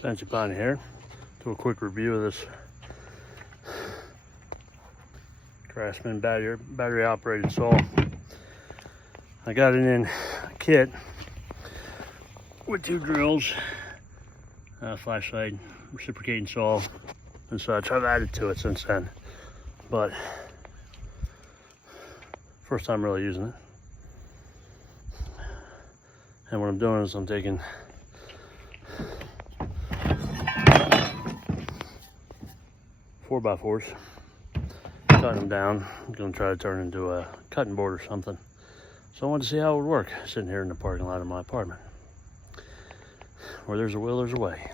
Fancy Piney here. Do a quick review of this Craftsman battery operated saw. I got it in a kit with 2 drills, flashlight, reciprocating saw, and such. I've added to it since then, but first time really using it. And what I'm doing is I'm taking four by fours, cutting them down. I'm gonna try to turn it into a cutting board or something. So I wanted to see how it would work sitting here in the parking lot of my apartment. Where there's a will, there's a way.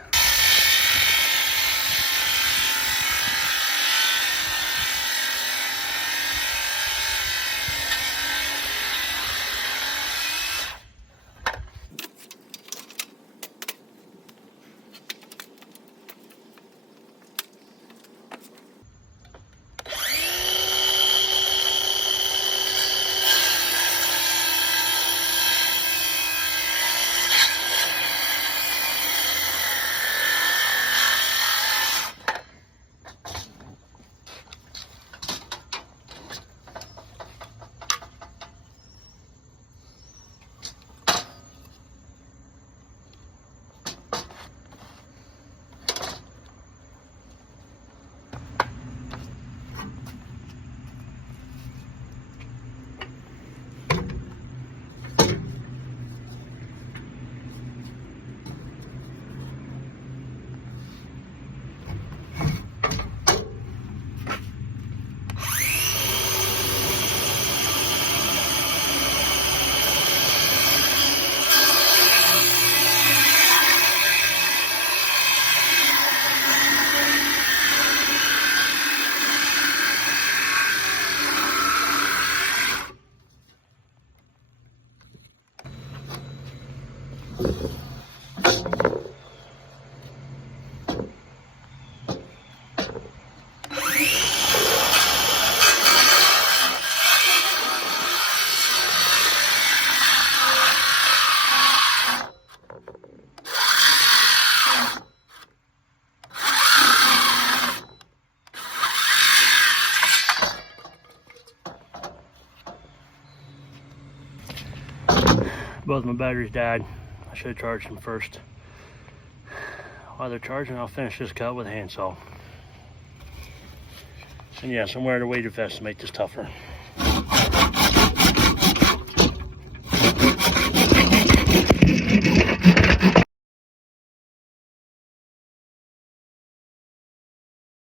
Both my batteries died. I should have charged them first. While they're charging, I'll finish this cut with a handsaw. And yeah, somewhere to weight of estimate this tougher.